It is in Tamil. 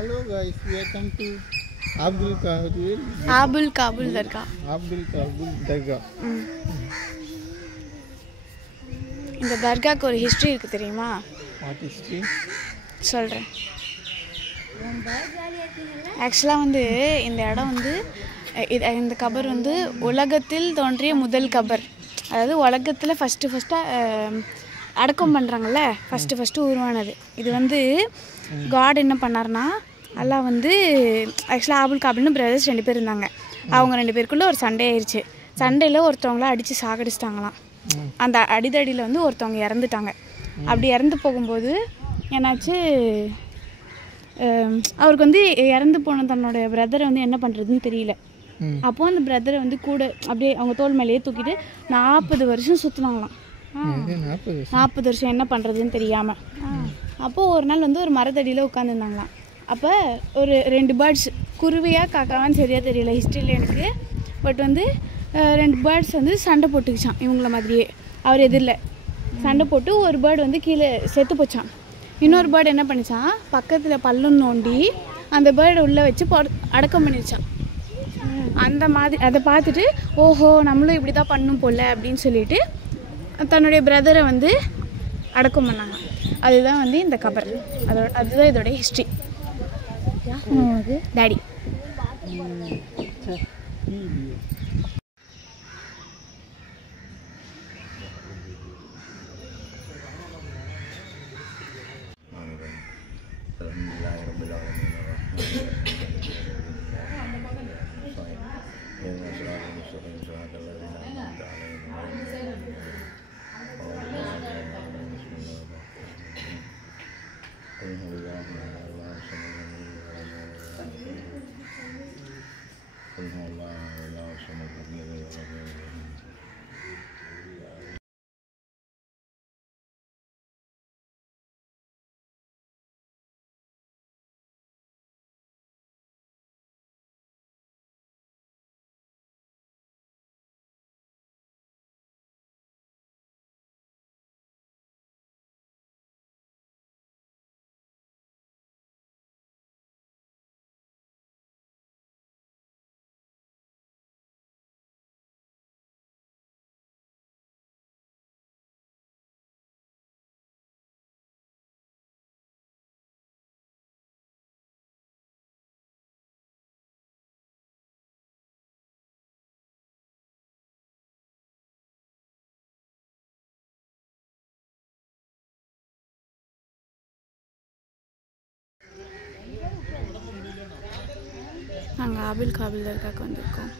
Hello guys, welcome to Abdul Kabul Dargah. Abdul Kabul Dargah. இந்த தர்காக்கு ஒரு ஹிஸ்ட்ரி இருக்குது தெரியுமா? What history? சொல்கிறேன். ஆக்சுவலாக வந்து இந்த இடம் வந்து இந்த கபர் வந்து உலகத்தில் தோன்றிய முதல் கபர். அதாவது உலகத்தில் ஃபஸ்ட்டாக அடக்கம் பண்ணுறாங்கல்ல, ஃபஸ்ட்டு உருவானது. இது வந்து காட் என்ன பண்ணார்னா, அல்லாஹ் வந்து ஆக்சுவலாக ஆபுல் காபில்னு பிரதர்ஸ் 2 பேர் இருந்தாங்க. அவங்க 2 பேருக்குள்ளே ஒரு சண்டே ஆயிடுச்சு. சண்டையில் ஒருத்தவங்கள அடித்து சாகடிச்சிட்டாங்களாம். அந்த அடிதடியில் வந்து ஒருத்தவங்க இறந்துட்டாங்க. அப்படி இறந்து போகும்போது என்னாச்சு, அவருக்கு வந்து இறந்து போன தன்னோட பிரதரை வந்து என்ன பண்ணுறதுன்னு தெரியல. அப்போது அந்த பிரதரை வந்து கூட அப்படியே அவங்க தோள் மேலேயே தூக்கிட்டு 40 வருஷம் சுற்றினாங்களாம். 40 வருஷம் என்ன பண்ணுறதுன்னு தெரியாமல். அப்போது ஒரு நாள் வந்து ஒரு மரத்தடியில் உட்காந்துருந்தாங்களாம். அப்போ ஒரு 2 பேர்ட்ஸ், குருவியாக காக்காவான்னு சரியாக தெரியல ஹிஸ்ட்ரியில் எனக்கு, பட் வந்து 2 பேர்ட்ஸ் வந்து சண்டை போட்டுக்கிச்சான் இவங்கள மாதிரியே. அவர் எதிரில் சண்டை போட்டு ஒரு பேர்டு வந்து கீழே செத்து போச்சான். இன்னொரு பேர்டு என்ன பண்ணிச்சான், பக்கத்தில் பள்ளம் நோண்டி அந்த பேர்டை உள்ளே வச்சு அடக்கம் பண்ணிடுச்சான். அந்த மாதிரி அதை பார்த்துட்டு ஓஹோ நம்மளும் இப்படி தான் பண்ணும் போல் அப்படின்னு சொல்லிட்டு தன்னுடைய பிரதரை வந்து அடக்கம் பண்ணாங்க. அதுதான் வந்து இந்த கபர். அதுதான் இதோடைய ஹிஸ்ட்ரி. டாடி நாங்கள் ஆபுல் காபில் தர்காக்கு வந்திருக்கோம்.